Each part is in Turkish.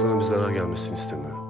Sana bir zarar gelmesini istemiyorum.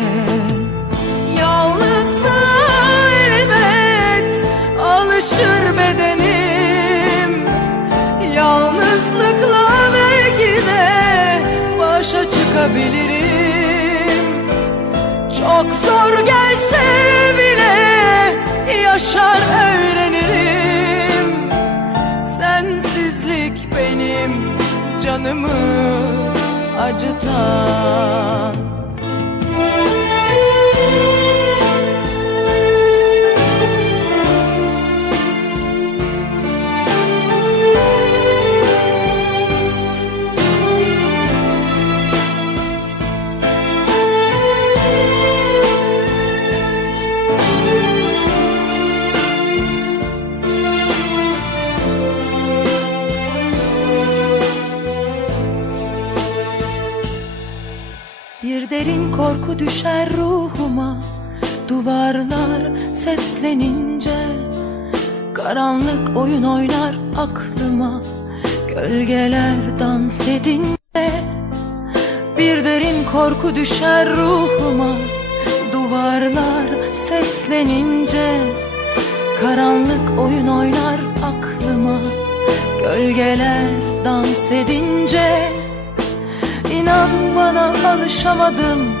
başa çıkabilirim. Çok zor gelse bile yaşar öğrenirim. Sensizlik benim canımı acıtan korku düşer ruhuma. Duvarlar seslenince Karanlık oyun oynar aklıma. Gölgeler dans edince Bir derin korku düşer ruhuma. Duvarlar seslenince Karanlık oyun oynar aklıma. Gölgeler dans edince İnan bana alışamadım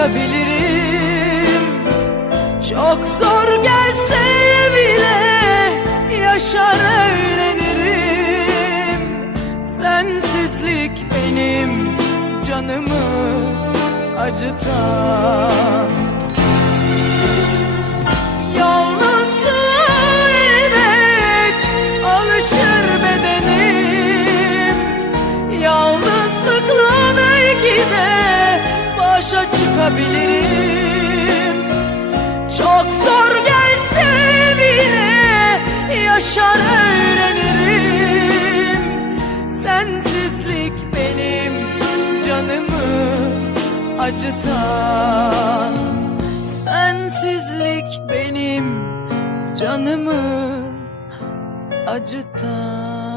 başa çıkabilirim Çok zor gelse bile yaşar öğrenirim. Sensizlik benim canımı acıtan başa çıkabilirim. Çok zor gelse bile yaşar öğrenirim. Sensizlik benim canımı acıtan. Sensizlik benim canımı acıtan